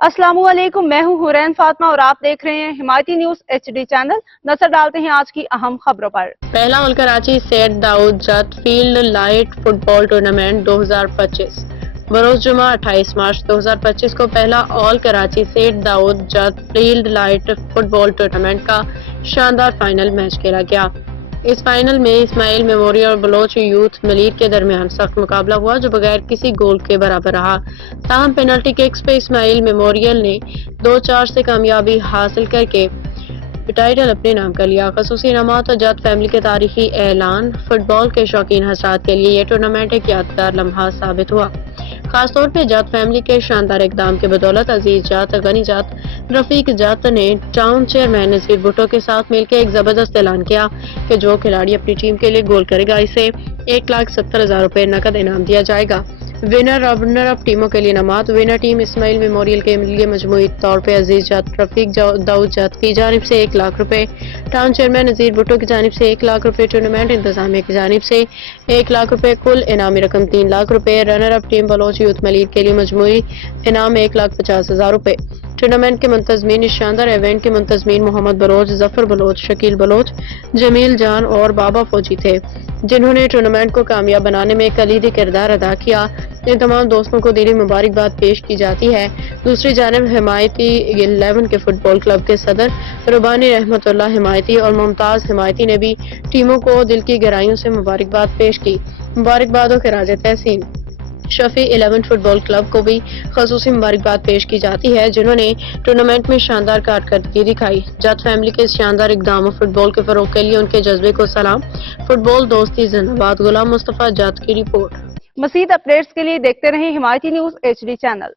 अस्सलाम वालेकुम, मैं हूं हुरैन फातिमा और आप देख रहे हैं हिमायती न्यूज HD चैनल। नजर डालते हैं आज की अहम खबरों पर। पहला ऑल कराची सैयद दाऊद जट फील्ड लाइट फुटबॉल टूर्नामेंट 2025 बरोज जुमा 28 मार्च 2025 को पहला ऑल कराची सैयद दाऊद जट फील्ड लाइट फुटबॉल टूर्नामेंट का शानदार फाइनल मैच खेला गया। इस फाइनल में इस्माइल मेमोरियल और बलोच यूथ मलीर के दरमियान सख्त मुकाबला हुआ जो बगैर किसी गोल के बराबर रहा। ताहम पेनल्टी किक्स पे इस्माइल मेमोरियल ने 2-4 से कामयाबी हासिल करके टाइटल अपने नाम कर लिया। खसूसी इनामात और जट फैमिली के तारीखी ऐलान। फुटबॉल के शौकीन हजरात के लिए ये टूर्नामेंट एक यादगार लम्हा साबित हुआ। खासतौर पे जट फैमिली के शानदार इकदाम के बदौलत अजीज जट, गनी जट, रफीक जट ने टाउन चेयरमैन नजीर भुट्टो के साथ मिलकर एक जबरदस्त ऐलान किया कि जो खिलाड़ी अपनी टीम के लिए गोल करेगा इसे 1,70,000 रुपए नकद इनाम दिया जाएगा। विनर रनर अप टीमों के लिए इनामात। विनर टीम इस्माइल मेमोरियल के लिए मजमूई तौर पर अजीज जट, रफीक दाऊद जट की जानिब से 1 लाख रुपए, टाउन चेयरमैन नजीर भुट्टो की जानिब से 1 लाख रुपए, टूर्नामेंट इंतजामिया की जानिब से 1 लाख रुपए, कुल इनामी रकम 3 लाख रुपए। Runner up team Baloch youth Malir के लिए मजमूई इनाम 1,50,000 रुपए। टूर्नामेंट के मुंतजमीन इस शानदार इवेंट के मुंतजमीन मोहम्मद बलोच, जफर बलोच, शकील बलोच, जमील जान और बाबा फौजी थे, जिन्होंने टूर्नामेंट को कामयाब बनाने में कलीदी किरदार अदा किया। इन तमाम दोस्तों को दिली मुबारकबाद पेश की जाती है। दूसरी जानिब हिमायती 11 के फुटबॉल क्लब के सदर रुबानी रहमतुल्लाह हिमायती और मुमताज हिमायती ने भी टीमों को दिल की गहराइयों से मुबारकबाद पेश की। मुबारकबाद और खिराज तहसीन शफी 11 फुटबॉल क्लब को भी खसूसी मुबारकबाद पेश की जाती है, जिन्होंने टूर्नामेंट में शानदार कारकर्दगी दिखाई। जट फैमिली के शानदार इकदाम और फुटबॉल के फरोग के लिए उनके जज्बे को सलाम। फुटबॉल दोस्ती जिंदाबाद। गुलाम मुस्तफा जट की रिपोर्ट। मज़ीद अपडेट्स के लिए देखते रहें हिमायती न्यूज HD चैनल।